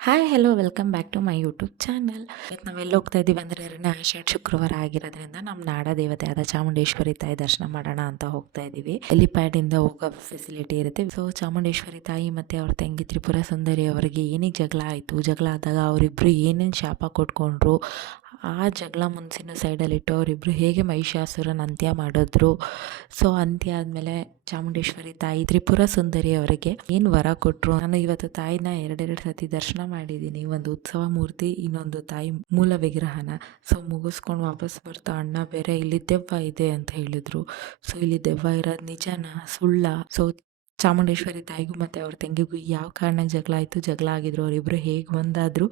Hi hello welcome back to my YouTube channel ಇವತ್ತು ನಾವೆಲ್ಲ ಹೋಗ್ತಾ ಇದ್ದೀವಿ ಅಂದರೆ ಎರಡನೇ ಆಷಾಢ ಶುಕ್ರವಾರ ಆಗಿರೋದ್ರಿಂದ ನಮ್ಮ ನಾಡ ದೇವತೆ ಆದ ಚಾಮುಂಡೇಶ್ವರಿ ತಾಯಿ ದರ್ಶನ ಮಾಡೋಣ ಅಂತ ಹೋಗ್ತಾ ಇದ್ದೀವಿ. ಹೆಲಿಪ್ಯಾಡಿಂದ ಹೋಗೋ ಫೆಸಿಲಿಟಿ ಇರುತ್ತೆ. ಸೊ ಚಾಮುಂಡೇಶ್ವರಿ ತಾಯಿ ಮತ್ತು ಅವ್ರ ತಂಗಿ ತ್ರಿಪುರ ಸುಂದರಿ ಅವರಿಗೆ ಏನಿಗೆ ಜಗಳ ಆಯಿತು, ಜಗಳ ಆದಾಗ ಅವರಿಬ್ಬರು ಏನೇನು ಶಾಪ ಕೊಟ್ಕೊಂಡ್ರು ಆ ಜಗಳ ಮುನ್ಸಿನ ಸೈಡಲ್ಲಿಟ್ಟು ಅವರಿಬ್ಬರು ಹೇಗೆ ಮಹಿಷಾಸುರನ ಅಂತ್ಯ ಮಾಡಿದ್ರು. ಸೊ ಅಂತ್ಯ ಆದಮೇಲೆ ಚಾಮುಂಡೇಶ್ವರಿ ತಾಯಿ ತ್ರಿಪುರ ಸುಂದರಿ ಅವರಿಗೆ ಏನು ವರ ಕೊಟ್ಟರು ನಾನು ಇವತ್ತು ತಾಯಿನ ಎರಡೆರಡು ಸತಿ ದರ್ಶನ ಮಾಡಿದ್ದೀನಿ. ಒಂದು ಉತ್ಸವ ಮೂರ್ತಿ, ಇನ್ನೊಂದು ತಾಯಿ ಮೂಲ ವಿಗ್ರಹನ. ಸೊ ಮುಗಿಸ್ಕೊಂಡು ವಾಪಸ್ ಬರ್ತಾ, ಅಣ್ಣ ಬೇರೆ ಇಲ್ಲಿ ದೆವ್ವ ಇದೆ ಅಂತ ಹೇಳಿದ್ರು. ಸೊ ಇಲ್ಲಿ ದೆವ್ವ ಇರೋದು ನಿಜಾನ? ಸುಳ್ಳ? ಸೊ ಚಾಮುಂಡೇಶ್ವರಿ ತಾಯಿಗೂ ಮತ್ತು ಅವ್ರ ತಂಗಿಗೂ ಯಾವ ಕಾರಣ ಜಗಳ ಆಯಿತು? ಜಗಳ ಆಗಿದ್ರು ಅವರಿಬ್ಬರು ಹೇಗೆ ಒಂದಾದರು?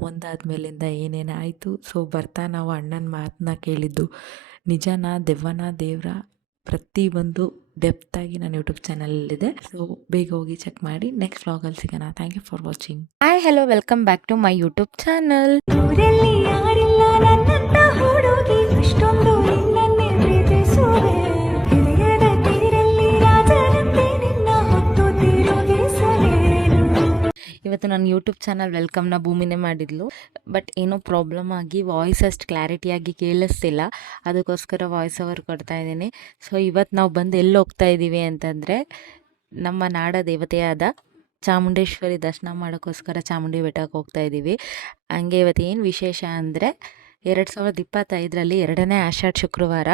ಒಂದಾದ ಮೇಲಿಂದ ಏನೇನು ಆಯಿತು? ಸೊ ಬರ್ತಾ ನಾವು ಅಣ್ಣನ ಮಾತನ್ನ ಕೇಳಿದ್ದು. ನಿಜನಾ ದೆವ್ವನ ದೇವ್ರ ಪ್ರತಿಯೊಂದು ಡೆಪ್ತಾಗಿ ನನ್ನ ಯೂಟ್ಯೂಬ್ ಚಾನಲಲ್ಲಿದೆ ಸೊ ಬೇಗ ಹೋಗಿ ಚೆಕ್ ಮಾಡಿ. ನೆಕ್ಸ್ಟ್ ವ್ಲಾಗಲ್ಲಿ ಸಿಗೋಣ. Thank you for watching hi hello welcome back to my YouTube channel ಇವತ್ತು ನನ್ನ ಯೂಟ್ಯೂಬ್ ಚಾನಲ್ ವೆಲ್ಕಮ್ನ ಭೂಮಿನೇ ಮಾಡಿದ್ಲು. ಬಟ್ ಏನೋ ಪ್ರಾಬ್ಲಮ್ ಆಗಿ ವಾಯ್ಸ್ ಅಷ್ಟು ಕ್ಲಾರಿಟಿಯಾಗಿ ಕೇಳಿಸ್ತಿಲ್ಲ. ಅದಕ್ಕೋಸ್ಕರ ವಾಯ್ಸ್ ಓವರ್ ಕೊಡ್ತಾ ಇದ್ದೀನಿ. ಸೊ ಇವತ್ತು ನಾವು ಬಂದು ಎಲ್ಲಿ ಹೋಗ್ತಾ ಇದ್ದೀವಿ ಅಂತಂದರೆ, ನಮ್ಮ ನಾಡ ದೇವತೆಯಾದ ಚಾಮುಂಡೇಶ್ವರಿ ದರ್ಶನ ಮಾಡೋಕ್ಕೋಸ್ಕರ ಚಾಮುಂಡಿ ಬೆಟ್ಟಕ್ಕೆ ಹೋಗ್ತಾ ಇದ್ದೀವಿ ಹಂಗೆ ಇವತ್ತು ಏನು ವಿಶೇಷ ಅಂದರೆ ಎರಡು ಸಾವಿರದ ಇಪ್ಪತ್ತೈದರಲ್ಲಿ ಎರಡನೇ ಆಷಾಢ ಶುಕ್ರವಾರ.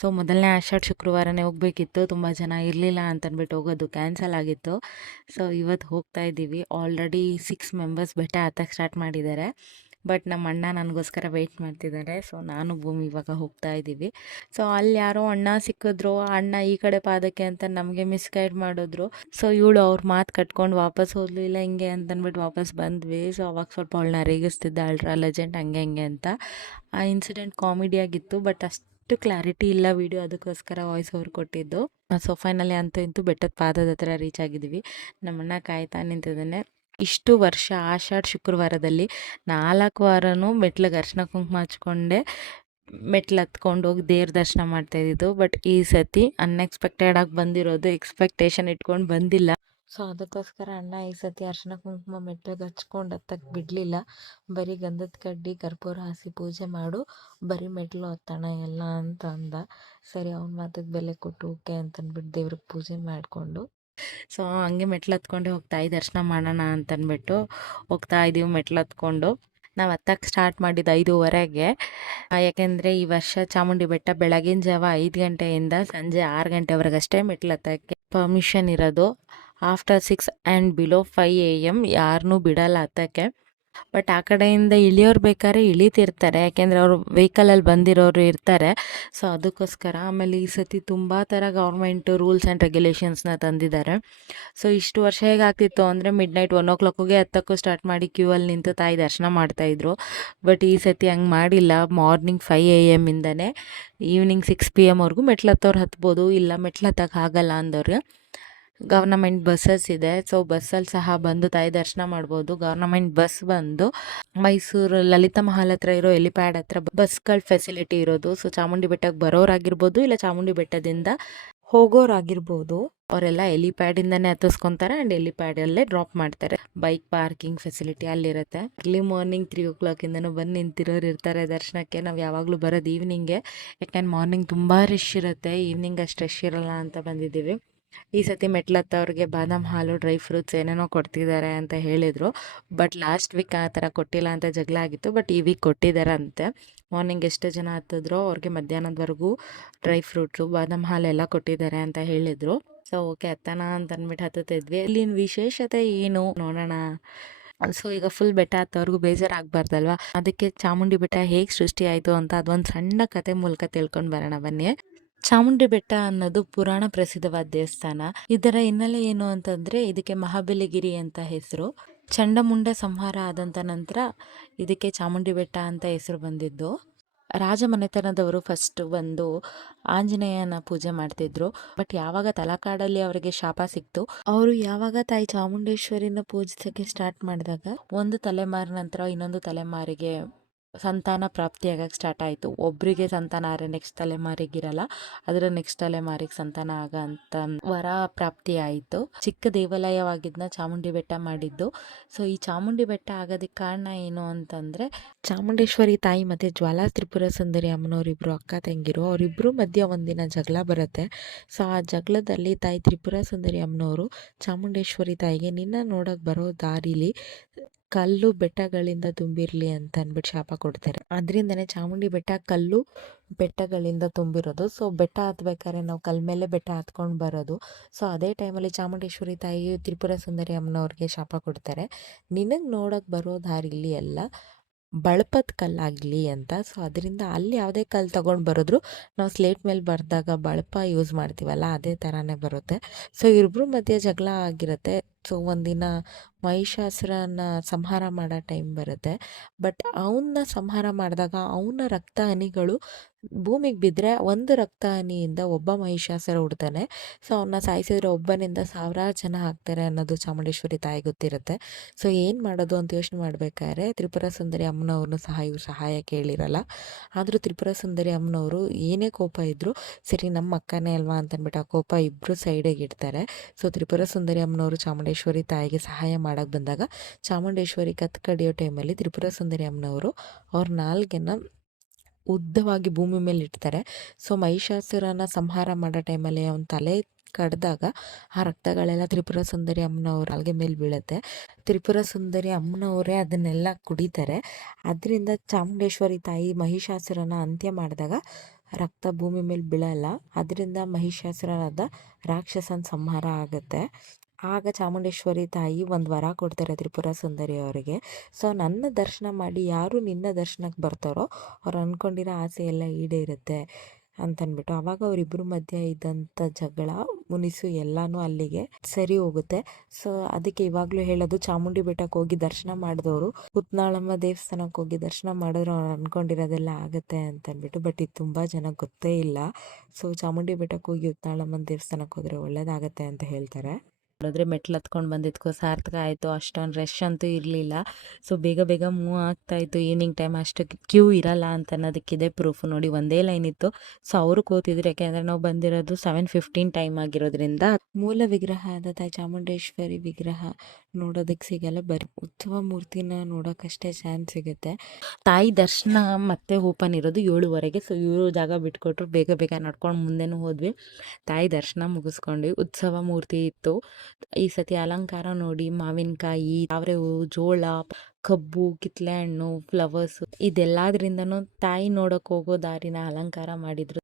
ಸೊ, ಮೊದಲನೇ ಆಷಾಢ ಶುಕ್ರವಾರನೇ ಹೋಗಬೇಕಿತ್ತು. ತುಂಬ ಜನ ಇರಲಿಲ್ಲ ಅಂತಂದ್ಬಿಟ್ಟು ಹೋಗೋದು ಕ್ಯಾನ್ಸಲ್ ಆಗಿತ್ತು. ಸೊ, ಇವತ್ತು ಹೋಗ್ತಾ ಇದ್ದೀವಿ. ಆಲ್ರೆಡಿ ಸಿಕ್ಸ್ ಮೆಂಬರ್ಸ್ ಬೆಟ್ಟ ಹತ್ತಕ್ಕೆ ಸ್ಟಾರ್ಟ್ ಮಾಡಿದ್ದಾರೆ. ಬಟ್ ನಮ್ಮ ಅಣ್ಣ ನನಗೋಸ್ಕರ ವೆಯ್ಟ್ ಮಾಡ್ತಿದ್ದಾರೆ. ಸೊ ನಾನು ಭೂಮಿ ಇವಾಗ ಹೋಗ್ತಾ ಇದ್ದೀವಿ. ಸೊ ಅಲ್ಲಿ ಯಾರೋ ಅಣ್ಣ ಸಿಕ್ಕಿದ್ರು. ಅಣ್ಣ ಈ ಕಡೆ ಪಾದಕ್ಕೆ ಅಂತ ನಮಗೆ ಮಿಸ್ಗೈಡ್ ಮಾಡಿದ್ರು. ಸೊ ಇವಳು ಅವ್ರ ಮಾತು ಕಟ್ಕೊಂಡು ವಾಪಸ್ ಹೋದ್ಲು. ಇಲ್ಲ ಹಿಂಗೆ ಅಂತಂದ್ಬಿಟ್ಟು ವಾಪಸ್ ಬಂದ್ವಿ. ಸೊ ಅವಾಗ ಸ್ವಲ್ಪ ಅವಳನ್ನ ರೇಗಿಸ್ತಿದ್ದ ಅಲ್ಟ್ರಾ ಲೆಜೆಂಡ್ ಹಂಗೆ ಹಂಗೆ ಅಂತ. ಆ ಇನ್ಸಿಡೆಂಟ್ ಕಾಮಿಡಿಯಾಗಿತ್ತು ಬಟ್ ಅಷ್ಟು ಕ್ಲಾರಿಟಿ ಇಲ್ಲ ವಿಡಿಯೋ ಅದಕ್ಕೋಸ್ಕರ ವಾಯ್ಸ್ ಓವರ್ ಕೊಟ್ಟಿದ್ದು. ಸೊ ಫೈನಲಿ ಅಂತೂ ಇಂತೂ ಬೆಟ್ಟದ ಪಾದದ ಹತ್ರ ರೀಚ್ ಆಗಿದ್ದೀವಿ. ನಮ್ಮಣ್ಣ ಕಾಯ್ತಾ ನಿಂತಿದ್ದಾನೆ. ಇಷ್ಟು ವರ್ಷ, ಆಷಾಢ ಶುಕ್ರವಾರದಲ್ಲಿ ನಾಲ್ಕು ವಾರನೂ ಮೆಟ್ಲಿಗೆ ಅರ್ಶಿನ ಕುಂಕುಮ ಹಚ್ಕೊಂಡೆ. ಮೆಟ್ಲು ಹತ್ಕೊಂಡು ಹೋಗಿ ದೇವ್ರ ದರ್ಶನ ಮಾಡ್ತಾ ಇದ್ದಿದ್ದು. ಬಟ್ ಈ ಸತಿ ಅನ್ಎಕ್ಸ್ಪೆಕ್ಟೆಡ್ ಆಗಿ ಬಂದಿರೋದು ಎಕ್ಸ್ಪೆಕ್ಟೇಷನ್ ಇಟ್ಕೊಂಡು ಬಂದಿಲ್ಲ. ಸೊ ಅದಕ್ಕೋಸ್ಕರ ಅಣ್ಣ ಈ ಸತಿ ಅರ್ಶಿನ ಕುಂಕುಮ ಮೆಟ್ಲಿಗೆ ಹಚ್ಕೊಂಡು ಹತ್ತಕ್ಕೆ ಬಿಡಲಿಲ್ಲ. ಬರೀ ಗಂಧದ ಕಡ್ಡಿ, ಕರ್ಪೂರ ಹಾಸಿ ಪೂಜೆ ಮಾಡು, ಬರೀ ಮೆಟ್ಲು ಹತ್ತಣ ಎಲ್ಲ ಅಂತ ಅಂದ ಸರಿ, ಅವ್ನ ಮಾತಿಗೆ ಬೆಲೆ ಕೊಟ್ಟು ಓಕೆ ಅಂತಂದ್ಬಿಟ್ಟು ದೇವ್ರಿಗೆ ಪೂಜೆ ಮಾಡಿಕೊಂಡು ಸೊ, ಹಂಗೆ ಮೆಟ್ಲು ಹತ್ಕೊಂಡೆ ಹೋಗ್ತಾ ಈ ದರ್ಶನ ಮಾಡೋಣ ಅಂತಂದ್ಬಿಟ್ಟು ಹೋಗ್ತಾ ಇದ್ದೀವಿ ಮೆಟ್ಲು ಹತ್ಕೊಂಡು. ನಾವು ಹತ್ತಕ್ಕೆ ಸ್ಟಾರ್ಟ್ ಮಾಡಿದ್ದು ಐದೂವರೆಗೆ. ಯಾಕೆಂದರೆ ಈ ವರ್ಷ ಚಾಮುಂಡಿ ಬೆಟ್ಟ ಬೆಳಗಿನ ಜಾವ ಐದು ಗಂಟೆಯಿಂದ ಸಂಜೆ ಆರು ಗಂಟೆವರೆಗಷ್ಟೇ ಮೆಟ್ಲು ಹತ್ತಕ್ಕೆ ಪರ್ಮಿಷನ್ ಇರೋದು. After six and below five A M ಯಾರನ್ನೂ ಬಿಡಲ್ಲ ಹತ್ತಕ್ಕೆ. ಬಟ್ ಆ ಕಡೆಯಿಂದ ಇಳಿಯೋರು ಬೇಕಾದ್ರೆ ಇಳಿತಿರ್ತಾರೆ. ಯಾಕೆಂದರೆ ಅವರು ವೆಹಿಕಲಲ್ಲಿ ಬಂದಿರೋರು ಇರ್ತಾರೆ. ಸೊ ಅದಕ್ಕೋಸ್ಕರ ಆಮೇಲೆ ಈ ಸತಿ ತುಂಬ ಥರ ಗೌರ್ಮೆಂಟು ರೂಲ್ಸ್ ಆ್ಯಂಡ್ ರೆಗ್ಯುಲೇಷನ್ಸ್ನ ತಂದಿದ್ದಾರೆ. ಸೊ ಇಷ್ಟು ವರ್ಷ ಹೇಗಾಗ್ತಿತ್ತು ಅಂದರೆ ಮಿಡ್ ನೈಟ್ ಒನ್ ಓ ಕ್ಲಾಕಿಗೆ ಹತ್ತಕ್ಕೂ ಸ್ಟಾರ್ಟ್ ಮಾಡಿ ಕ್ಯೂ ಅಲ್ಲಿ ನಿಂತು ತಾಯಿ ದರ್ಶನ ಮಾಡ್ತಾಯಿದ್ರು ಬಟ್ ಈ ಸತಿ ಹಂಗೆ ಮಾಡಿಲ್ಲ. ಮಾರ್ನಿಂಗ್ ಫೈವ್ ಎ ಎಮ್ಮಿಂದನೇ ಈವ್ನಿಂಗ್ ಸಿಕ್ಸ್ ಪಿ ಎಮ್ವರೆಗೂ ಮೆಟ್ಲತ್ತವ್ರು ಹತ್ಬೋದು. ಇಲ್ಲ ಮೆಟ್ಲು ಹತ್ತಕ್ಕೆ ಆಗಲ್ಲ ಅಂದವ್ರಿಗೆ ಗವರ್ನಮೆಂಟ್ ಬಸ್ಸಸ್ ಇದೆ. ಸೊ ಬಸ್ಸಲ್ಲಿ ಸಹ ಬಂದು ತಾಯಿ ದರ್ಶನ ಮಾಡ್ಬೋದು. ಗವರ್ನಮೆಂಟ್ ಬಸ್ ಬಂದು ಮೈಸೂರು ಲಲಿತ ಮಹಲ್ ಹತ್ರ ಇರೋ ಎಲಿಪ್ಯಾಡ್ ಹತ್ರ ಬಸ್ಗಳ ಫೆಸಿಲಿಟಿ ಇರೋದು. ಸೊ ಚಾಮುಂಡಿ ಬೆಟ್ಟಕ್ಕೆ ಬರೋರಾಗಿರ್ಬೋದು ಇಲ್ಲ ಚಾಮುಂಡಿ ಬೆಟ್ಟದಿಂದ ಹೋಗೋರಾಗಿರ್ಬೋದು. ಅವರೆಲ್ಲ ಎಲಿಪ್ಯಾಡಿಂದನೇ ಹತ್ತಿಸ್ಕೊತಾರೆ ಆ್ಯಂಡ್ ಎಲಿಪ್ಯಾಡಲ್ಲೇ ಡ್ರಾಪ್ ಮಾಡ್ತಾರೆ. ಬೈಕ್ ಪಾರ್ಕಿಂಗ್ ಫೆಸಿಲಿಟಿ ಅಲ್ಲಿರುತ್ತೆ. ಅರ್ಲಿ ಮಾರ್ನಿಂಗ್ ತ್ರೀ ಓ ಕ್ಲಾಕಿಂದನೂ ಬಂದು ನಿಂತಿರೋರು ಇರ್ತಾರೆ ದರ್ಶನಕ್ಕೆ. ನಾವು ಯಾವಾಗಲೂ ಬರೋದು ಈವ್ನಿಂಗೆ ಯಾಕೆಂದ್ರೆ ಮಾರ್ನಿಂಗ್ ತುಂಬ ರಶ್ ಇರುತ್ತೆ. ಈವ್ನಿಂಗ್ ಅಷ್ಟು ರಶ್ ಇರಲ್ಲ ಅಂತ ಬಂದಿದ್ದೀವಿ. ಈ ಸತಿ ಮೆಟ್ಲತ್ತವ್ರಿಗೆ ಬಾದಾಮ್ ಹಾಲು, ಡ್ರೈ ಫ್ರೂಟ್ಸ್ ಏನೇನೋ ಕೊಡ್ತಿದ್ದಾರೆ ಅಂತ ಹೇಳಿದರು. ಬಟ್ ಲಾಸ್ಟ್ ವೀಕ್ ಆ ಥರ ಕೊಟ್ಟಿಲ್ಲ ಅಂತ ಜಗಳ ಆಗಿತ್ತು. ಬಟ್ ಈ ವೀಕ್ ಕೊಟ್ಟಿದ್ದಾರೆ ಅಂತೆ ಮಾರ್ನಿಂಗ್ ಎಷ್ಟು ಜನ ಹತ್ತಿದ್ರೋ ಅವ್ರಿಗೆ ಮಧ್ಯಾಹ್ನದವರೆಗೂ ಡ್ರೈ ಫ್ರೂಟ್ಸು, ಬಾದಾಮ್ ಹಾಲು ಎಲ್ಲ ಕೊಟ್ಟಿದ್ದಾರೆ ಅಂತ ಹೇಳಿದರು. ಸೊ, ಓಕೆ ಅತ್ತಾನ ಅಂತ ಅಂದ್ಬಿಟ್ಟು ಹತ್ತುತ್ತಿದ್ವಿ. ಇಲ್ಲಿನ ವಿಶೇಷತೆ ಏನು ನೋಡೋಣ. ಸೊ, ಈಗ ಫುಲ್ ಬೆಟ್ಟ ಹತ್ತವ್ರಿಗೂ ಬೇಜಾರಾಗಬಾರ್ದಲ್ವಾ? ಅದಕ್ಕೆ ಚಾಮುಂಡಿ ಬೆಟ್ಟ ಹೇಗೆ ಸೃಷ್ಟಿ ಆಯಿತು ಅಂತ ಅದೊಂದು ಸಣ್ಣ ಕತೆ ಮೂಲಕ ತಿಳ್ಕೊಂಡು ಬರೋಣ ಬನ್ನಿ. ಚಾಮುಂಡಿ ಬೆಟ್ಟ ಅನ್ನೋದು ಪುರಾಣ ಪ್ರಸಿದ್ಧವಾದ ದೇವಸ್ಥಾನ. ಇದರ ಹಿನ್ನೆಲೆ ಏನು ಅಂತಂದ್ರೆ, ಇದಕ್ಕೆ ಮಹಾಬಲಿಗಿರಿ ಅಂತ ಹೆಸರು. ಚಂಡಮುಂಡ ಸಂಹಾರ ಆದಂತ ನಂತರ ಇದಕ್ಕೆ ಚಾಮುಂಡಿ ಬೆಟ್ಟ ಅಂತ ಹೆಸರು ಬಂದಿದ್ದು. ರಾಜಮನೆತನದವರು ಫಸ್ಟ್ ಬಂದು ಆಂಜನೇಯನ ಪೂಜೆ ಮಾಡ್ತಿದ್ರು. ಬಟ್ ಯಾವಾಗ ತಲಕಾಡಲ್ಲಿ ಅವರಿಗೆ ಶಾಪ ಸಿಕ್ತು, ಅವರು ಯಾವಾಗ ತಾಯಿ ಚಾಮುಂಡೇಶ್ವರಿನ ಪೂಜಿಸಕ್ಕೆ ಸ್ಟಾರ್ಟ್ ಮಾಡಿದಾಗ, ಒಂದು ತಲೆಮಾರಿನ ನಂತರ ಇನ್ನೊಂದು ತಲೆಮಾರಿಗೆ ಸಂತಾನ ಪ್ರಾಪ್ತಿಯಾಗಕ್ಕೆ ಸ್ಟಾರ್ಟ್ ಆಯಿತು. ಒಬ್ಬರಿಗೆ ಸಂತಾನ ಆದರೆ ನೆಕ್ಸ್ಟ್ ತಲೆಮಾರಿಗಿರಲ್ಲ ಅದರ ನೆಕ್ಸ್ಟ್ ತಲೆಮಾರಿಗೆ ಸಂತಾನ ಆಗಂತ ವರ ಪ್ರಾಪ್ತಿ ಆಯಿತು. ಚಿಕ್ಕ ದೇವಾಲಯವಾಗಿದ್ದನ್ನ ಚಾಮುಂಡಿ ಬೆಟ್ಟ ಮಾಡಿದ್ದು. ಸೊ ಈ ಚಾಮುಂಡಿ ಬೆಟ್ಟ ಆಗೋದಕ್ಕೆ ಕಾರಣ ಏನು ಅಂತಂದರೆ, ಚಾಮುಂಡೇಶ್ವರಿ ತಾಯಿ ಮತ್ತು ಜ್ವಾಲಾ ತ್ರಿಪುರ ಸುಂದರಿ ಅಮ್ಮನವರಿಬ್ಬರು ಅಕ್ಕ ತಂಗಿರು ಅವರಿಬ್ಬರು ಮಧ್ಯೆ ಒಂದಿನ ಜಗಳ ಬರುತ್ತೆ. ಸೊ ಆ ಜಗಳದಲ್ಲಿ ತಾಯಿ ತ್ರಿಪುರ ಸುಂದರಿ ಅಮ್ಮನವರು ಚಾಮುಂಡೇಶ್ವರಿ ತಾಯಿಗೆ, ನಿನ್ನ ನೋಡೋಕೆ ಬರೋ ದಾರಿಲಿ ಕಲ್ಲು ಬೆಟ್ಟಗಳಿಂದ ತುಂಬಿರಲಿ ಅಂತ ಅಂದ್ಬಿಟ್ಟು ಶಾಪ ಕೊಡ್ತಾರೆ. ಅದರಿಂದನೇ ಚಾಮುಂಡಿ ಬೆಟ್ಟ ಕಲ್ಲು ಬೆಟ್ಟಗಳಿಂದ ತುಂಬಿರೋದು. ಸೊ ಬೆಟ್ಟ ಹತ್ಬೇಕಾದ್ರೆ ನಾವು ಕಲ್ ಮೇಲೆ ಬೆಟ್ಟ ಹತ್ಕೊಂಡು ಬರೋದು. ಸೊ ಅದೇ ಟೈಮಲ್ಲಿ ಚಾಮುಂಡೇಶ್ವರಿ ತಾಯಿ ತ್ರಿಪುರ ಸುಂದರಿ ಅಮ್ಮನವ್ರಿಗೆ ಶಾಪ ಕೊಡ್ತಾರೆ. ನಿನಗೆ ನೋಡೋಕೆ ಬರೋ ದಾರಿಲಿ ಎಲ್ಲ ಬಳಪದ ಕಲ್ಲಾಗಲಿ ಅಂತ. ಸೊ ಅದರಿಂದ ಅಲ್ಲಿ ಯಾವುದೇ ಕಲ್ಲು ತೊಗೊಂಡು ಬರೋದ್ರು ನಾವು ಸ್ಲೇಟ್ ಮೇಲೆ ಬರೆದಾಗ ಬಳಪ ಯೂಸ್ ಮಾಡ್ತೀವಲ್ಲ, ಅದೇ ಥರನೇ ಬರುತ್ತೆ. ಸೊ ಇಬ್ಬರು ಮಧ್ಯೆ ಜಗಳ ಆಗಿರುತ್ತೆ. ಸೊ ಒಂದಿನ ಮಹಿಷಾಸುರನ ಸಂಹಾರ ಮಾಡೋ ಟೈಮ್ ಬರುತ್ತೆ. ಬಟ್ ಅವನ್ನ ಸಂಹಾರ ಮಾಡಿದಾಗ ಅವನ ರಕ್ತ ಹನಿಗಳು ಭೂಮಿಗೆ ಬಿದ್ದರೆ ಒಂದು ರಕ್ತ ಹನಿಯಿಂದ ಒಬ್ಬ ಮಹಿಷಾಸುರ ಹುಡ್ತಾನೆ. ಸೊ ಅವನ್ನ ಸಾಯಿಸಿದ್ರೆ ಒಬ್ಬನಿಂದ ಸಾವಿರಾರು ಜನ ಆಗ್ತಾರೆ ಅನ್ನೋದು ಚಾಮುಂಡೇಶ್ವರಿ ತಾಯಿ ಗೊತ್ತಿರುತ್ತೆ. ಸೊ, ಏನು ಮಾಡೋದು ಅಂತ ಯೋಚನೆ ಮಾಡಬೇಕಾದ್ರೆ ತ್ರಿಪುರ ಸುಂದರಿ ಅಮ್ಮನವ್ರನ್ನೂ ಸಹ ಇವ್ರು ಸಹಾಯ ಕೇಳಿರಲ್ಲ. ಆದರೂ ತ್ರಿಪುರ ಸುಂದರಿ ಅಮ್ಮನವರು ಏನೇ ಕೋಪ ಇದ್ದರೂ ಸರಿ ನಮ್ಮ ಅಕ್ಕನೇ ಅಲ್ವಾ ಅಂತಂದ್ಬಿಟ್ಟು ಆ ಕೋಪ ಇಬ್ಬರು ಸೈಡಿಗೆ ಇಡ್ತಾರೆ. ಸೊ, ತ್ರಿಪುರ ಸುಂದರಿ ಅಮ್ಮನವರು ಚಾಮುಂಡೇಶ್ವರಿ ತಾಯಿಗೆ ಸಹಾಯ ಮಾಡೋಕ್ಕೆ ಬಂದಾಗ ಚಾಮುಂಡೇಶ್ವರಿ ಕತ್ತು ಕಡಿಯೋ ಟೈಮಲ್ಲಿ ತ್ರಿಪುರ ಸುಂದರಿ ಅಮ್ಮನವರು ಅವ್ರ ನಾಲ್ಗೆನ ಉದ್ದವಾಗಿ ಭೂಮಿ ಮೇಲೆ ಇಡ್ತಾರೆ. ಸೊ ಮಹಿಷಾಸುರನ ಸಂಹಾರ ಮಾಡೋ ಟೈಮಲ್ಲಿ ಅವನ ತಲೆ ಕಡ್ದಾಗ ಆ ರಕ್ತಗಳೆಲ್ಲ ತ್ರಿಪುರ ಸುಂದರಿ ಅಮ್ಮನವ್ರ ಅಲ್ಲಿಗೆ ಮೇಲೆ ಬೀಳುತ್ತೆ. ತ್ರಿಪುರ ಸುಂದರಿ ಅಮ್ಮನವರೇ ಅದನ್ನೆಲ್ಲ ಕುಡಿತಾರೆ. ಅದರಿಂದ ಚಾಮುಂಡೇಶ್ವರಿ ತಾಯಿ ಮಹಿಷಾಸುರನ ಅಂತ್ಯ ಮಾಡಿದಾಗ ರಕ್ತ ಭೂಮಿ ಮೇಲೆ ಬೀಳಲ್ಲ. ಅದರಿಂದ ಮಹಿಷಾಸುರನಾದ ರಾಕ್ಷಸನ ಸಂಹಾರ ಆಗುತ್ತೆ. ಆಗ ಚಾಮುಂಡೇಶ್ವರಿ ತಾಯಿ ಒಂದು ವರ ಕೊಡ್ತಾರೆ ತ್ರಿಪುರ ಸುಂದರಿ ಅವರಿಗೆ. ಸೊ ನನ್ನ ದರ್ಶನ ಮಾಡಿ ಯಾರು ನಿನ್ನ ದರ್ಶನಕ್ಕೆ ಬರ್ತಾರೋ ಅವ್ರು ಅಂದ್ಕೊಂಡಿರೋ ಆಸೆ ಎಲ್ಲ ಈಡೇರುತ್ತೆ ಅಂತನ್ಬಿಟ್ಟು ಅವಾಗ ಅವರಿಬ್ಬರ ಮಧ್ಯೆ ಇದ್ದಂಥ ಜಗಳ, ಮುನಿಸು ಎಲ್ಲನೂ ಅಲ್ಲಿಗೆ ಸರಿ ಹೋಗುತ್ತೆ. ಸೊ ಅದಕ್ಕೆ ಇವಾಗಲೂ ಹೇಳೋದು ಚಾಮುಂಡಿ ಬೆಟ್ಟಕ್ಕೆ ಹೋಗಿ ದರ್ಶನ ಮಾಡಿದವರು ಉತ್ನಾಳಮ್ಮ ದೇವಸ್ಥಾನಕ್ಕೆ ಹೋಗಿ ದರ್ಶನ ಮಾಡಿದ್ರು ಅವ್ರು ಅಂದ್ಕೊಂಡಿರೋದೆಲ್ಲ ಆಗುತ್ತೆ ಅಂತನ್ಬಿಟ್ಟು ಬಟ್ ಇದು ತುಂಬ ಜನ ಗೊತ್ತೇ ಇಲ್ಲ. ಸೊ ಚಾಮುಂಡಿ ಬೆಟ್ಟಕ್ಕೆ ಹೋಗಿ ಉತ್ನಾಳಮ್ಮನ ದೇವಸ್ಥಾನಕ್ಕೆ ಹೋದರೆ ಒಳ್ಳೇದಾಗತ್ತೆ ಅಂತ ಹೇಳ್ತಾರೆ. ನೋಡಿದ್ರೆ ಮೆಟ್ಲು ಹತ್ಕೊಂಡು ಬಂದಿದ್ಕೋ, ಸಾರ್ಥಕ ಆಯಿತು, ಅಷ್ಟೊಂದು ರಶ್ ಅಂತೂ ಇರಲಿಲ್ಲ. ಸೊ ಬೇಗ ಬೇಗ ಮೂವ್ ಆಗ್ತಾ ಇತ್ತು. ಈವ್ನಿಂಗ್ ಟೈಮ್ ಅಷ್ಟು ಕ್ಯೂ ಇರಲ್ಲ ಅಂತ ಅನ್ನೋದಕ್ಕಿದೆ ಪ್ರೂಫ್ ನೋಡಿ, ಒಂದೇ ಲೈನ್ ಇತ್ತು. ಸೊ ಅವರು ಕೂತಿದ್ರು. ಯಾಕೆಂದರೆ ನಾವು ಬಂದಿರೋದು ಸೆವೆನ್ ಫಿಫ್ಟೀನ್ ಟೈಮ್ ಆಗಿರೋದ್ರಿಂದ ಮೂಲ ವಿಗ್ರಹ ಆದ ಚಾಮುಂಡೇಶ್ವರಿ ವಿಗ್ರಹ ನೋಡೋದಕ್ಕೆ ಸಿಗಲ್ಲ. ಬರೀ ಉತ್ಸವ ಮೂರ್ತಿನ ನೋಡೋಕ್ಕಷ್ಟೇ ಚಾನ್ಸ್ ಸಿಗುತ್ತೆ. ತಾಯಿ ದರ್ಶನ ಮತ್ತೆ ಓಪನ್ ಇರೋದು ಏಳುವರೆಗೆ. ಸೊ ಇವರು ಜಾಗ ಬಿಟ್ಕೊಟ್ರು. ಬೇಗ ಬೇಗ ನಡ್ಕೊಂಡು ಮುಂದೆನೂ ಹೋದ್ವಿ. ತಾಯಿ ದರ್ಶನ ಮುಗಿಸ್ಕೊಂಡ್ವಿ. ಉತ್ಸವ ಮೂರ್ತಿ ಇತ್ತು. ಈ ಸತಿ ಅಲಂಕಾರ ನೋಡಿ ಮಾವಿನಕಾಯಿ, ತಾವರೆ ಹೂವು ಜೋಳ ಕಬ್ಬು ಕಿತ್ಲೆ ಹಣ್ಣು ಫ್ಲವರ್ಸ್ ಇದೆಲ್ಲದ್ರಿಂದನೂ ತಾಯಿ ನೋಡಕ್ ಹೋಗೋ ದಾರಿನ ಅಲಂಕಾರ ಮಾಡಿದ್ರು.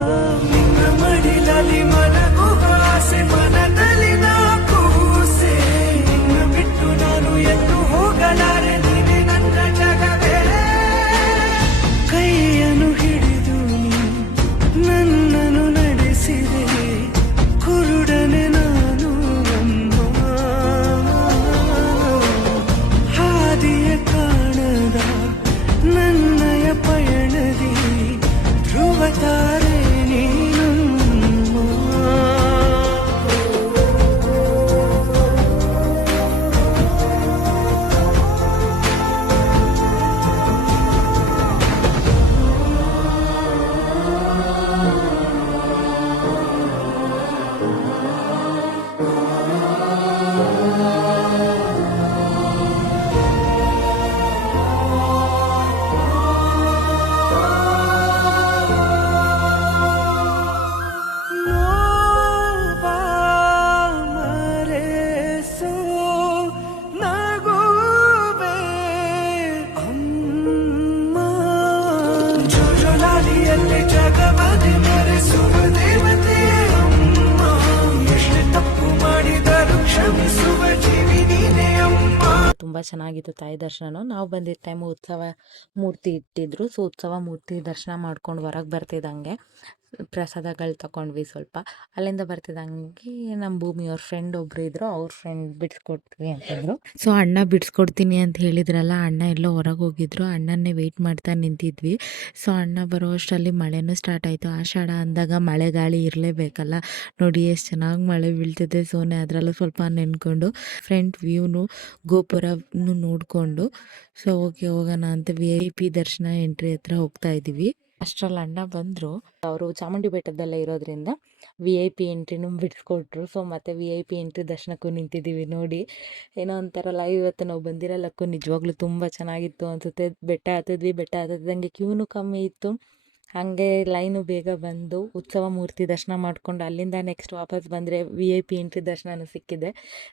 ಚೆನ್ನಾಗಿತ್ತು ತಾಯಿ ದರ್ಶನ ನಾವು ಬಂದಿದ್ದ ಟೈಮು ಉತ್ಸವ ಮೂರ್ತಿ ಇಟ್ಟಿದ್ರು. ಸೊ, ಉತ್ಸವ ಮೂರ್ತಿ ದರ್ಶನ ಮಾಡ್ಕೊಂಡು ಹೊರಗೆ ಬರ್ತಿದ್ದಂಗೆ ಪ್ರಸಾದಗಳು ತಗೊಂಡ್ವಿ ಸ್ವಲ್ಪ. ಅಲ್ಲಿಂದ ಬರ್ತಿದ್ದಂಗೆ ನಮ್ಮ ಭೂಮಿ ಅವ್ರ ಫ್ರೆಂಡ್ ಒಬ್ರು ಇದ್ರು. ಅವ್ರ ಫ್ರೆಂಡ್ ಬಿಡಿಸ್ಕೊಡ್ತೀವಿ ಅಂತಂದ್ರು. ಸೊ ಅಣ್ಣ ಬಿಡಿಸ್ಕೊಡ್ತೀನಿ ಅಂತ ಹೇಳಿದ್ರಲ್ಲ, ಅಣ್ಣ ಎಲ್ಲೋ ಹೊರಗೆ ಹೋಗಿದ್ರು ಅಣ್ಣನ್ನೇ ವೆಯ್ಟ್ ಮಾಡ್ತಾ ನಿಂತಿದ್ವಿ. ಸೊ ಅಣ್ಣ ಬರೋ ಅಷ್ಟರಲ್ಲಿ ಮಳೆನೂ ಸ್ಟಾರ್ಟ್ ಆಯಿತು. ಆಷಾಢ ಅಂದಾಗ ಮಳೆ ಗಾಳಿ ಇರಲೇಬೇಕಲ್ಲ. ನೋಡಿ, ಎಷ್ಟು ಚೆನ್ನಾಗಿ ಮಳೆ ಬೀಳ್ತಿದೆ ಸೋನೆ. ಅದರಲ್ಲೂ ಸ್ವಲ್ಪ ನೆನ್ಕೊಂಡು ಫ್ರಂಟ್ ವ್ಯೂನು ಗೋಪುರನು ನೋಡಿಕೊಂಡು. ಸೊ ಓಕೆ, ಹೋಗೋಣ ಅಂತ ವಿ ಐ ಪಿ ದರ್ಶನ ಎಂಟ್ರಿ ಹತ್ರ ಹೋಗ್ತಾ ಇದ್ದೀವಿ. ಅಷ್ಟರಲ್ಲಿ ಅಣ್ಣ ಬಂದರು. ಅವರು ಚಾಮುಂಡಿ ಬೆಟ್ಟದಲ್ಲೇ ಇರೋದ್ರಿಂದ ವಿ ಐ ಪಿ ಎಂಟ್ರಿನೂ ಬಿಡಿಸ್ಕೊಟ್ರು ಸೊ ಮತ್ತೆ ವಿ ಐ ಪಿ ಎಂಟ್ರಿ ದರ್ಶನಕ್ಕೂ ನಿಂತಿದ್ದೀವಿ ನೋಡಿ. ಏನೋ ಒಂಥರ ಲೈವ್ ಇವತ್ತು ನಾವು ಬಂದಿರೋ ಲಕ್ಕು ನಿಜವಾಗ್ಲೂ ತುಂಬ ಚೆನ್ನಾಗಿತ್ತು ಅನಿಸುತ್ತೆ. ಬೆಟ್ಟ ಹತ್ತಿದ್ವಿ, ಬೆಟ್ಟ ಹತ್ತಿದಂಗೆ ಕ್ಯೂನು ಕಮ್ಮಿ ಇತ್ತು. ಹಾಗೆ ಲೈನು ಬೇಗ ಬಂದು ಉತ್ಸವ ಮೂರ್ತಿ ದರ್ಶನ ಮಾಡ್ಕೊಂಡು ಅಲ್ಲಿಂದ ನೆಕ್ಸ್ಟ್ ವಾಪಸ್ ಬಂದರೆ ವಿ ಐ ಪಿ ಎಂಟ್ರಿ ದರ್ಶನನೂ ಸಿಕ್ಕಿದೆ.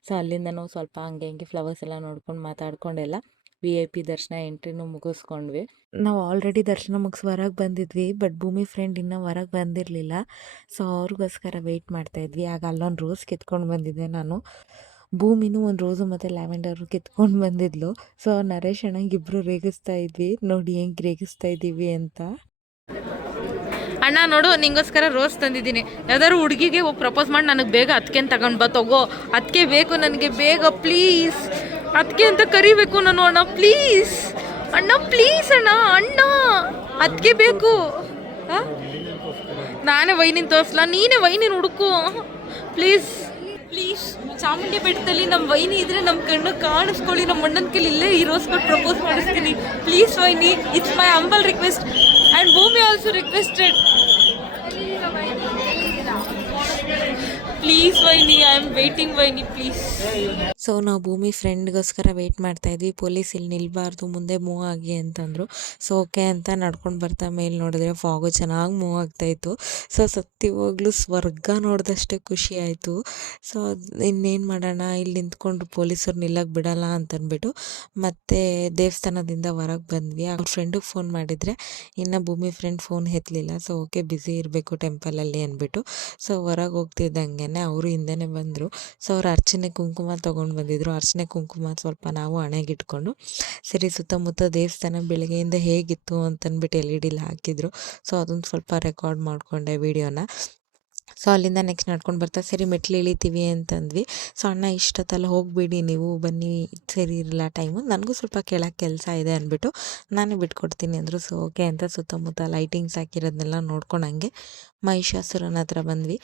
ಸೊ ಅಲ್ಲಿಂದನೂ ಸ್ವಲ್ಪ ಹಂಗೆ ಹಂಗೆ ಫ್ಲವರ್ಸ್ ಎಲ್ಲ ನೋಡ್ಕೊಂಡು ಮಾತಾಡ್ಕೊಂಡೆಲ್ಲ ವಿ ಐ ಪಿ ದರ್ಶನ ಎಂಟ್ರಿನೂ ಮುಗಿಸ್ಕೊಂಡ್ವಿ. ನಾವು ಆಲ್ರೆಡಿ ದರ್ಶನ ಮುಗಿಸ್ ಹೊರಗೆ ಬಂದಿದ್ವಿ ಬಟ್ ಭೂಮಿ ಫ್ರೆಂಡ್ ಇನ್ನೂ ಹೊರಗೆ ಬಂದಿರಲಿಲ್ಲ. ಸೊ ಅವ್ರಿಗೋಸ್ಕರ ವೆಯ್ಟ್ ಮಾಡ್ತಾಯಿದ್ವಿ ಆಗ ಅಲ್ಲೊಂದು ರೋಸ್ ಕಿತ್ಕೊಂಡು ಬಂದಿದ್ದೆ ನಾನು. ಭೂಮಿನೂ ಒಂದು ರೋಸು ಮತ್ತು ಲ್ಯಾವೆಂಡರು ಕಿತ್ಕೊಂಡು ಬಂದಿದ್ಲು. ಸೊ ನರೇಶ್ ಅಣ್ಣಂಗೆ ಇಬ್ಬರು ರೇಗಿಸ್ತಾ ಇದ್ವಿ. ನೋಡಿ ಹೆಂಗೆ ರೇಗಿಸ್ತಾ ಇದ್ದೀವಿ ಅಂತ. ಅಣ್ಣ ನೋಡು ನಿಂಗೋಸ್ಕರ ರೋಸ್ ತಂದಿದ್ದೀನಿ. ಯಾವ್ದಾದ್ರು ಹುಡುಗಿಗೆ ಪ್ರಪೋಸ್ ಮಾಡಿ ನನಗೆ ಬೇಗ ಅದಕ್ಕೆ ತಗೊಂಡು ಬಾ ತಗೋ. ಅದಕ್ಕೆ ಬೇಕು ನನಗೆ ಬೇಗ ಪ್ಲೀಸ್ ಅದಕ್ಕೆ ಅಂತ ಕರಿಬೇಕು ನಾನು ಅಣ್ಣ ಪ್ಲೀಸ್ ಅಣ್ಣ ಪ್ಲೀಸ್ ಅಣ್ಣ ಅಣ್ಣ. ಅದಕ್ಕೆ ಬೇಕು? ನಾನೇ ವೈನಿನ ತೋರಿಸ್ಲಾ? ನೀನೇ ವೈನಿನ ಹುಡುಕು. ಪ್ಲೀಸ್ ಪ್ಲೀಸ್ ಚಾಮುಂಡಿ ಬೆಟ್ಟದಲ್ಲಿ ನಮ್ಮ ವೈನಿ ಇದ್ರೆ ನಮ್ಮ ಕಣ್ಣು ಕಾಣಿಸ್ಕೊಳ್ಳಿ. ನಮ್ಮ ಅಣ್ಣನ ಕೈಲಿ ಇಲ್ಲೇ ಈ ರೋಸ್ ಕೊಟ್ಟು ಪ್ರಪೋಸ್ ಮಾಡಿಸ್ತೀನಿ. Please vaini it's my humble request and Bhoomi also requested please vaini I am waiting vaini please so ನಾವು ಭೂಮಿ ಫ್ರೆಂಡ್ಗೋಸ್ಕರ ವೆಯ್ಟ್ ಮಾಡ್ತಾ ಇದ್ವಿ. ಪೊಲೀಸ್ ಇಲ್ಲಿ ನಿಲ್ಬಾರ್ದು, ಮುಂದೆ ಮೂವ್ ಆಗಿ ಅಂತಂದರು. ಸೊ ಓಕೆ ಅಂತ ನಡ್ಕೊಂಡು ಬರ್ತಾ ಮೇಲೆ ನೋಡಿದ್ರೆ ಫಾಗು ಚೆನ್ನಾಗಿ ಮೂವ್ ಆಗ್ತಾಯಿತ್ತು ಸೊ ಸತ್ಯವಾಗ್ಲೂ ಸ್ವರ್ಗ ನೋಡಿದಷ್ಟೇ ಖುಷಿ ಆಯಿತು. ಸೊ ಇನ್ನೇನು ಮಾಡೋಣ? ಇಲ್ಲಿ ನಿಂತ್ಕೊಂಡು ಪೊಲೀಸರು ನಿಲ್ಲಕ್ಕೆ ಬಿಡಲ್ಲ ಅಂತಂದ್ಬಿಟ್ಟು ಮತ್ತೆ ದೇವಸ್ಥಾನದಿಂದ ಹೊರಗೆ ಬಂದ್ವಿ. ಅವ್ರ ಫ್ರೆಂಡಿಗೆ ಫೋನ್ ಮಾಡಿದರೆ, ಇನ್ನು ಭೂಮಿ ಫ್ರೆಂಡ್ ಫೋನ್ ಎತ್ತಲಿಲ್ಲ ಸೊ ಓಕೆ ಬ್ಯುಸಿ ಇರಬೇಕು ಟೆಂಪಲಲ್ಲಿ ಅಂದ್ಬಿಟ್ಟು. ಸೊ ಹೊರಗೆ ಹೋಗ್ತಿದ್ದಂಗೆ ಅವರು ಹಿಂದೆನೇ ಬಂದರು. ಸೊ ಅವ್ರು ಅರ್ಚನೆ ಕುಂಕುಮ ತೊಗೊಂಡು ಬಂದಿದ್ರು. ಅರ್ಚನೆ ಕುಂಕುಮ ಸ್ವಲ್ಪ ನಾವು ಹಣೆಗಿಟ್ಕೊಂಡು, ಸರಿ ಸುತ್ತಮುತ್ತ ದೇವಸ್ಥಾನ ಬೆಳಗ್ಗೆಯಿಂದ ಹೇಗಿತ್ತು ಅಂತಂದ್ಬಿಟ್ಟು ಎಲ್ ಇ ಡಿಲಿ ಹಾಕಿದ್ರು. ಸೊ ಅದೊಂದು ಸ್ವಲ್ಪ ರೆಕಾರ್ಡ್ ಮಾಡಿಕೊಂಡೆ ವಿಡಿಯೋನ. ಸೊ ಅಲ್ಲಿಂದ ನೆಕ್ಸ್ಟ್ ನಡ್ಕೊಂಡು ಬರ್ತಾ, ಸರಿ ಮೆಟ್ಲು ಇಳಿತೀವಿ ಅಂತಂದ್ವಿ. ಸೊ ಅಣ್ಣ ಇಷ್ಟೊತ್ತಲ್ಲ ಹೋಗಬೇಡಿ ನೀವು, ಬನ್ನಿ, ಸರಿ ಇರಲ್ಲ ಟೈಮು ನನಗೂ ಸ್ವಲ್ಪ ಕೆಳಗೆ ಕೆಲಸ ಇದೆ ಅಂದ್ಬಿಟ್ಟು ನಾನೇ ಬಿಟ್ಕೊಡ್ತೀನಿ ಅಂದರು. ಸೊ ಓಕೆ ಅಂತ ಸುತ್ತಮುತ್ತ ಲೈಟಿಂಗ್ಸ್ ಹಾಕಿರೋದನ್ನೆಲ್ಲ ನೋಡ್ಕೊಂಡು ಹಂಗೆ ಮಹಿಷಾಸುರನ ಹತ್ರ ಬಂದ್ವಿ.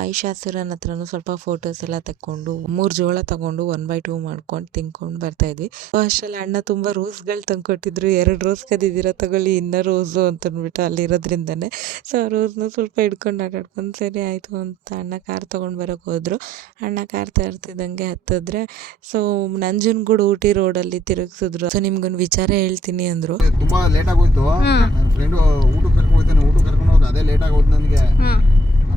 ಮಹಿಷಾಸುರನ ಹತ್ರನೂ ಸ್ವಲ್ಪ ಫೋಟೋಸ್ ಎಲ್ಲ ತಕ್ಕೊಂಡು ಮೂರು ಜೋಳ ತಗೊಂಡು ಒನ್ ಬೈ ಟೂ ಮಾಡ್ಕೊಂಡು ತಿನ್ಕೊಂಡು ಬರ್ತಾ ಬರ್ತಾಯಿದ್ವಿ ಅಷ್ಟರಲ್ಲಿ ಅಣ್ಣ ತುಂಬ ರೋಸ್ಗಳು ತಂದ್ಕೊಟ್ಟಿದ್ರು. ಎರಡು ರೋಸ್ ಕದಿದ್ದೀರ ತಗೊಳ್ಳಿ ಇನ್ನೂ ರೋಸು ಅಲ್ಲಿ ಅಲ್ಲಿರೋದ್ರಿಂದನೇ. ಸೊ ಆ ರೋಸ್ನ ಸ್ವಲ್ಪ ಹಿಡ್ಕೊಂಡು ಆಟಾಡ್ಕೊಂಡು ಸರಿ ಆಯಿತು ಅಂತ ಅಣ್ಣ ಕಾರ್ ತೊಗೊಂಡು ಬರೋಕೆ ಹೋದ್ರು. ಅಣ್ಣ ಕಾರ್ ತರ್ತಿದ್ದಂಗೆ ಹತ್ತಿದ್ರೆ ಸೊ ನಂಜನಗೂಡು ಊಟಿ ರೋಡಲ್ಲಿ ತಿರುಗಿಸಿದ್ರು. ಸೊ ನಿಮ್ಗೊಂದು ವಿಚಾರ ಹೇಳ್ತೀನಿ ಅಂದರು. ತುಂಬಾ ಲೇಟ್ ಆಗೋಯ್ತು. ನನ್ನ ಫ್ರೆಂಡು ಊಟಕ್ಕೆ ಕರ್ಕೊಂಡು ಹೋಗ್ತಾನೆ. ಊಟಕ್ಕೆ ಕರ್ಕೊಂಡು ಹೋಗಿ ಅದೇ ಲೇಟ್ ಆಗೋದು ನನಗೆ.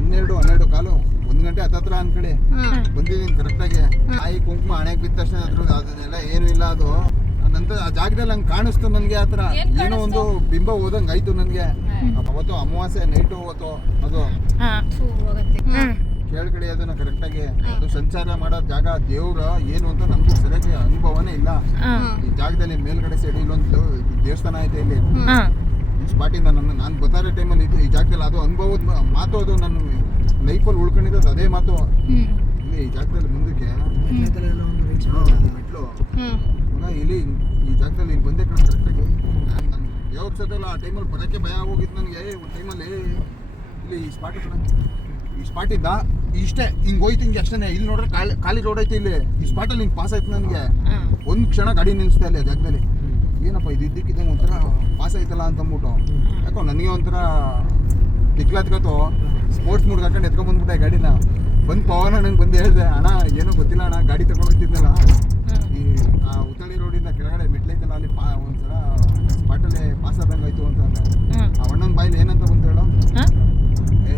ಹನ್ನೆರಡು ಹನ್ನೆರಡು ಕಾಲು. ಒಂದ್ ಗಂಟೆ ಹತ್ತತ್ರ ಅನ್ಕಡೆ ಬಂದಿದ್ದೀನಿ ಕರೆಕ್ಟಾಗಿ ತಾಯಿ ಕುಂಕುಮ ಹಣೆಗೆ ಬಿದ್ದ ತಕ್ಷಣ ಅದ್ರ ಅದನ್ನೆಲ್ಲ ಏನು ಇಲ್ಲ ಅದು. ನಂತರ ಆ ಜಾಗದಲ್ಲಿ ಹಂಗೆ ಕಾಣಿಸ್ತು ನನಗೆ ಆತರ ಥರ. ಏನೋ ಒಂದು ಬಿಂಬ ಹೋದಂಗೆ ಆಯ್ತು ನನಗೆ. ಅವತ್ತು ಅಮಾವಾಸ್ಯೆ ನೈಟ್ ಅವತ್ತು ಅದು. ಕೇಳ್ಕಡೆ ಅದನ್ನ ಕರೆಕ್ಟಾಗಿ ಅದು ಸಂಚಾರ ಮಾಡೋ ಜಾಗ ದೇವ್ರ ಏನು ಅಂತ ನಮಗೂ ಸರಿಯಾಗಿ ಅನುಭವನೇ ಇಲ್ಲ. ಈ ಜಾಗದಲ್ಲಿ ಮೇಲ್ಗಡೆ ಸೈಡ್ ಇಲ್ಲೊಂದು ದೇವಸ್ಥಾನ ಐತೆ ಇಲ್ಲಿ. ಸ್ಪಾಟಿಂದ ನನ್ನ ನಾನು ಬರ್ತಾರೆ ಟೈಮಲ್ಲಿ ಇದು ಈ ಜಾಗದಲ್ಲಿ ಅದು ಅನುಭವದ ಮಾತು ಅದು ನನ್ನ ಲೈಫಲ್ಲಿ ಉಳ್ಕೊಂಡಿದ್ದು ಅದೇ ಮಾತು ಇಲ್ಲಿ ಈ ಜಾಗದಲ್ಲಿ ಮುಂದಕ್ಕೆ. ಮಗ ಇಲ್ಲಿ ಈ ಜಾಗದಲ್ಲಿ ಇಲ್ಲಿ ಬಂದೇ ಕಣ ಕರೆಕ್ಟಾಗಿ ನಾನು ನನ್ನ ದೇವ್ರ ಸದಲ್ಲ ಆ ಟೈಮಲ್ಲಿ ಬರೋಕ್ಕೆ ಭಯ ಹೋಗಿದ್ದು ನನಗೆ. ಒಂದು ಟೈಮಲ್ಲಿ ಇಲ್ಲಿ ಈ ಸ್ಪಾಟ್ ಈ ಸ್ಪಾಟಿಂದ ಇಷ್ಟೇ. ಹಿಂಗೆ ಹೋಯ್ತು ಹಿಂಗೆ ಅಷ್ಟೇ ಇಲ್ಲಿ ನೋಡ್ರೆ ಖಾಲಿ ಖಾಲಿ ರೋಡ್ ಐತಿ ಇಲ್ಲಿ. ಈ ಸ್ಪಾಟಲ್ಲಿ ಹಿಂಗೆ ಪಾಸ್ ಆಯ್ತು ನನಗೆ. ಒಂದು ಕ್ಷಣ ಗಾಡಿ ನಿಲ್ಲಿಸ್ತಾ ಇಲ್ಲ ಜಾಗದಲ್ಲಿ. ಏನಪ್ಪ ಇದು ಇದ್ದಕ್ಕಿದ್ದಂಗೆ ಒಂಥರ ಪಾಸ್ ಆಯ್ತಲ್ಲ ಅಂತ ಅಂದ್ಬಿಟ್ಟು ಯಾಕೋ ನನಗೆ ಒಂಥರ ತಿಕ್ಲತ್ಕತ್ತು ಸ್ಪೋರ್ಟ್ಸ್ ಮೂಡ್ ಹಾಕೊಂಡು ಎತ್ಕೊಂಡ್ ಬಂದ್ಬಿಟ್ಟೆ ಗಾಡಿನ. ಬಂದು ಪವನ ನಂಗೆ ಬಂದು ಹೇಳಿದೆ ಅಣ್ಣ ಏನೋ ಗೊತ್ತಿಲ್ಲ ಅಣ್ಣ ಗಾಡಿ ತಗೊಂಡು ಹೋಗ್ತಿದ್ನಲ್ಲ. ಈ ಆ ಉತ್ತಳಿ ರೋಡಿಂದ ಕೆಳಗಡೆ ಮೆಟ್ಲೈತಲ್ಲ ಅಲ್ಲಿ ಪಾ ಒಂಥರ ಪಾಟಲೇ ಪಾಸ್ ಆದಂಗೆ ಆಯ್ತು ಅಂತ ಆ ಅಣ್ಣನ ಬಾಯಲ್ಲಿ ಏನಂತ ಬಂತು ಹೇಳು? ಏ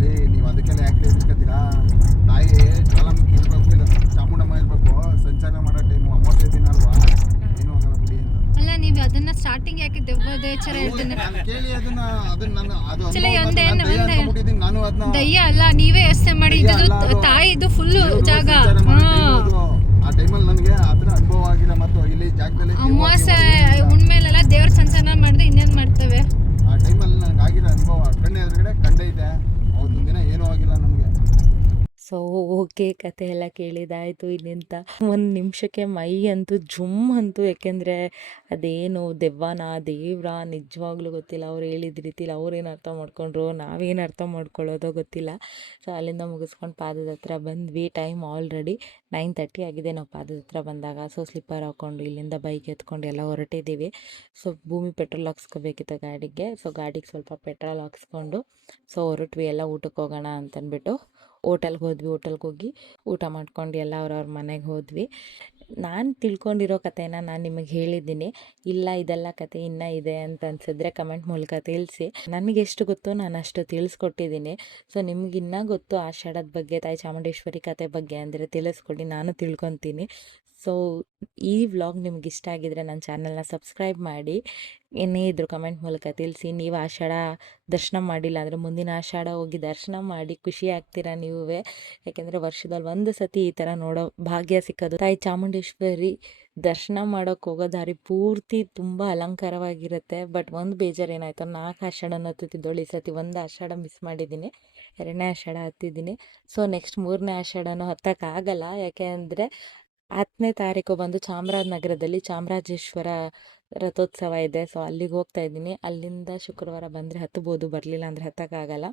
ಏ ನೀವು ಅದಕ್ಕೆಲ್ಲ ಯಾಕೆ ಇರ್ತೀರಾ ತಾಯಿ ಜ್ವಾಲಾಮುಖಿ ಇರ್ಬೇಕು ಇಲ್ಲ ಚಾಮುಂಡಮ್ಮ ಇರ್ಬೇಕು ಸಂಚಾರ ಮಾಡೋ ಟೈಮು ಅಮಾವಾಸ್ಯೆ ದಿನ ಅಲ್ವಾ ಏನೂ ಆಗಲ್ಲ ಬಿಡಿ ಅಂತ ಅಲ್ಲ ನೀವು ಅದನ್ನ ಸ್ಟಾರ್ಟಿಂಗ್ ಯಾಕೆ ದೆವ್ವದೇಚರ ಹೇಳ್ತೀನಿ ನಾನು ಕೇಳಿ ಅದನ್ನ ಅದನ್ನ ನಾನು ಅದು ಚಲೋ, ಅನುಭವ ಒಂದೇ ದಯ್ಯ ಅಲ್ಲ ನೀವೇ ಯೋಚನೆ ಮಾಡಿ. ಇದ್ದು. ತಾಯಿದು ಫುಲ್ ಜಾಗ. ಆ ಟೈಮಲ್ಲಿ ನನಗೆ ಆ ಥರ ಅನುಭವ ಆಗಿಲ್ಲ. ಮತ್ತು ಇಲ್ಲಿ ಜಾಗದಲ್ಲಿ ಅಮಾವಾಸ್ಯೆ ಉಣ್ಮೇಲೆಲ್ಲ ದೇವ್ರ ಸಂಚಾರ ಮಾಡಿದ್ರೆ ಇನ್ನೇನ್ ಮಾಡ್ತೇವೆ? ಆ ಟೈಮಲ್ಲಿ ನನಗೆ ಆಗಿರೋ ಅನುಭವ. ಕಣ್ಣು ಎದುರುಗಡೆ ಕಂಡೈತೆ ಅವತ್ತೊಂದು ದಿನ ಏನೂ ಆಗಿಲ್ಲ ನಮಗೆ. ಸೊ, ಓಕೆ ಕತೆ ಎಲ್ಲ ಕೇಳಿದಾಯಿತು ಇಲ್ಲಿಂತ ಒಂದು ನಿಮಿಷಕ್ಕೆ ಮೈ ಅಂತೂ ಜುಮ್ ಅಂತೂ, ಯಾಕೆಂದರೆ ಅದೇನು ದೆವ್ವನ, ದೇವ್ರ, ನಿಜವಾಗ್ಲೂ ಗೊತ್ತಿಲ್ಲ. ಅವ್ರು ಹೇಳಿದ ರೀತಿಲಿ ಅವ್ರೇನು ಅರ್ಥ ಮಾಡ್ಕೊಂಡ್ರು, ನಾವೇನು ಅರ್ಥ ಮಾಡ್ಕೊಳ್ಳೋದೋ ಗೊತ್ತಿಲ್ಲ. ಸೊ, ಅಲ್ಲಿಂದ ಮುಗಿಸ್ಕೊಂಡು ಪಾದದ ಹತ್ರ ಬಂದ್ವಿ. ಟೈಮ್ ಆಲ್ರೆಡಿ ನೈನ್ ತರ್ಟಿ ಆಗಿದೆ. ನಾವು ಪಾದದ ಹತ್ರ ಬಂದಾಗ ಸೊ ಸ್ಲಿಪ್ಪರ್ ಹಾಕ್ಕೊಂಡು ಇಲ್ಲಿಂದ ಬೈಕ್ ಎತ್ಕೊಂಡು ಎಲ್ಲ ಹೊರಟಿದ್ದೀವಿ ಸೊ, ಭೂಮಿ ಪೆಟ್ರೋಲ್ ಹಾಕ್ಸ್ಕೋಬೇಕಿತ್ತು ಗಾಡಿಗೆ. ಸೊ, ಗಾಡಿಗೆ ಸ್ವಲ್ಪ ಪೆಟ್ರೋಲ್ ಹಾಕ್ಸ್ಕೊಂಡು, ಸೊ, ಹೊರಟ್ವಿ. ಎಲ್ಲ ಊಟಕ್ಕೆ ಹೋಗೋಣ ಅಂತಂದ್ಬಿಟ್ಟು ಹೋಟೆಲ್ಗೆ ಹೋದ್ವಿ, ಹೋಟೆಲ್ಗೆ ಹೋಗಿ ಊಟ ಮಾಡ್ಕೊಂಡು ಎಲ್ಲ ಅವ್ರವ್ರ ಮನೆಗೆ ಹೋದ್ವಿ. ನಾನು ತಿಳ್ಕೊಂಡಿರೋ ಕಥೆನ ನಾನು ನಿಮಗೆ ಹೇಳಿದ್ದೀನಿ. ಇಲ್ಲ, ಇದೆಲ್ಲ ಕತೆ ಇನ್ನೂ ಇದೆ ಅಂತ ಅನ್ಸಿದ್ರೆ ಕಮೆಂಟ್ ಮೂಲಕ ತಿಳಿಸಿ. ನನಗೆ ಎಷ್ಟು ಗೊತ್ತು ನಾನು ಅಷ್ಟು ತಿಳಿಸ್ಕೊಟ್ಟಿದ್ದೀನಿ. ಸೊ ನಿಮ್ಗೆ ಇನ್ನೂ ಗೊತ್ತು ಆಷಾಢದ ಬಗ್ಗೆ, ತಾಯಿ ಚಾಮುಂಡೇಶ್ವರಿ ಕತೆ ಬಗ್ಗೆ ಅಂದರೆ ತಿಳಿಸ್ಕೊಡಿ, ನಾನು ತಿಳ್ಕೊತೀನಿ. ಸೊ, ಈ ವ್ಲಾಗ್ ನಿಮ್ಗೆ ಇಷ್ಟ ಆಗಿದ್ರೆ ನನ್ನ ಚಾನಲ್ನ ಸಬ್ಸ್ಕ್ರೈಬ್ ಮಾಡಿ. ಏನೇ ಇದ್ರು ಕಮೆಂಟ್ ಮೂಲಕ ತಿಳಿಸಿ. ನೀವು ಆಷಾಢ ದರ್ಶನ ಮಾಡಿಲ್ಲ ಅಂದರೆ ಮುಂದಿನ ಆಷಾಢ ಹೋಗಿ ದರ್ಶನ ಮಾಡಿ ಖುಷಿ ಆಗ್ತೀರಾ ನೀವೇ? ಯಾಕೆಂದರೆ ವರ್ಷದಲ್ಲಿ ಒಂದು ಸತಿ ಈ ಥರ ನೋಡೋ ಭಾಗ್ಯ ಸಿಕ್ಕೋದು. ತಾಯಿ ಚಾಮುಂಡೇಶ್ವರಿ ದರ್ಶನ ಮಾಡೋಕ್ಕೆ ಹೋಗೋ ದಾರಿ ಪೂರ್ತಿ ತುಂಬ ಅಲಂಕಾರವಾಗಿರುತ್ತೆ. ಬಟ್ ಒಂದು ಬೇಜಾರು ಏನಾಯಿತು ನಾಲ್ಕು ಆಷಾಢನ ಹತ್ತಿದ್ದೋಳು ಈ ಸತಿ ಒಂದು ಆಷಾಢ ಮಿಸ್ ಮಾಡಿದ್ದೀನಿ. ಎರಡನೇ ಆಷಾಢ ಹತ್ತಿದ್ದೀನಿ. ಸೊ, ನೆಕ್ಸ್ಟ್ ಮೂರನೇ ಆಷಾಢನೂ ಹತ್ತಕ್ಕಾಗಲ್ಲ. ಯಾಕೆ ಅಂದರೆ ಹತ್ತನೇ ತಾರೀಕು ಬಂದು ಚಾಮರಾಜನಗರದಲ್ಲಿ ಚಾಮರಾಜೇಶ್ವರ ರಥೋತ್ಸವ ಇದೆ. ಸೊ ಅಲ್ಲಿಗೆ ಹೋಗ್ತಾ ಇದ್ದೀನಿ. ಅಲ್ಲಿಂದ ಶುಕ್ರವಾರ ಬಂದರೆ ಹತ್ತಬೋದು ಬರಲಿಲ್ಲ ಅಂದರೆ ಹತ್ತಕ್ಕಾಗಲ್ಲ.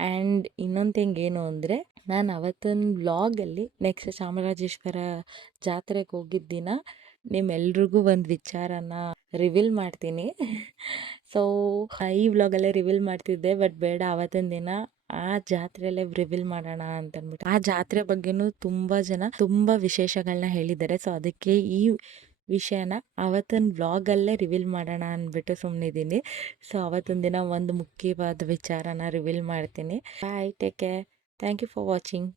ಆ್ಯಂಡ್ ಇನ್ನೊಂದು ಥಿಂಗ್ ಏನು ಅಂದರೆ, ನಾನು ಅವತ್ತಿನ ವ್ಲಾಗಲ್ಲಿ ನೆಕ್ಸ್ಟ್ ಚಾಮರಾಜೇಶ್ವರ ಜಾತ್ರೆಗೆ ಹೋಗಿದ್ದ ದಿನ ನಿಮ್ಮೆಲ್ರಿಗೂ ಒಂದು ವಿಚಾರನ ರಿವೀಲ್ ಮಾಡ್ತೀನಿ. ಸೊ ಈ ವ್ಲಾಗಲ್ಲೇ ರಿವೀಲ್ ಮಾಡ್ತಿದ್ದೆ ಬಟ್ ಬೇಡ, ಅವತ್ತಿನ ದಿನ ಆ ಜಾತ್ರೆಯಲ್ಲೇ ರಿವೀಲ್ ಮಾಡೋಣ ಅಂತ ಅಂದ್ಬಿಟ್ಟು ಆ ಜಾತ್ರೆ ಬಗ್ಗೆನೂ ತುಂಬಾ ಜನ ತುಂಬಾ ವಿಶೇಷಗಳನ್ನ ಹೇಳಿದ್ದಾರೆ. ಸೊ ಅದಕ್ಕೆ ಈ ವಿಷಯನ ಅವತ್ತಿನ ವ್ಲಾಗಲ್ಲೇ ರಿವೀಲ್ ಮಾಡೋಣ ಅಂದ್ಬಿಟ್ಟು ಸುಮ್ಮನಿದ್ದೀನಿ ಸೊ ಅವತ್ತೊಂದು ದಿನ ಒಂದು ಮುಖ್ಯವಾದ ವಿಚಾರನ ರಿವೀಲ್ ಮಾಡ್ತೀನಿ. Bye take care thank you for watching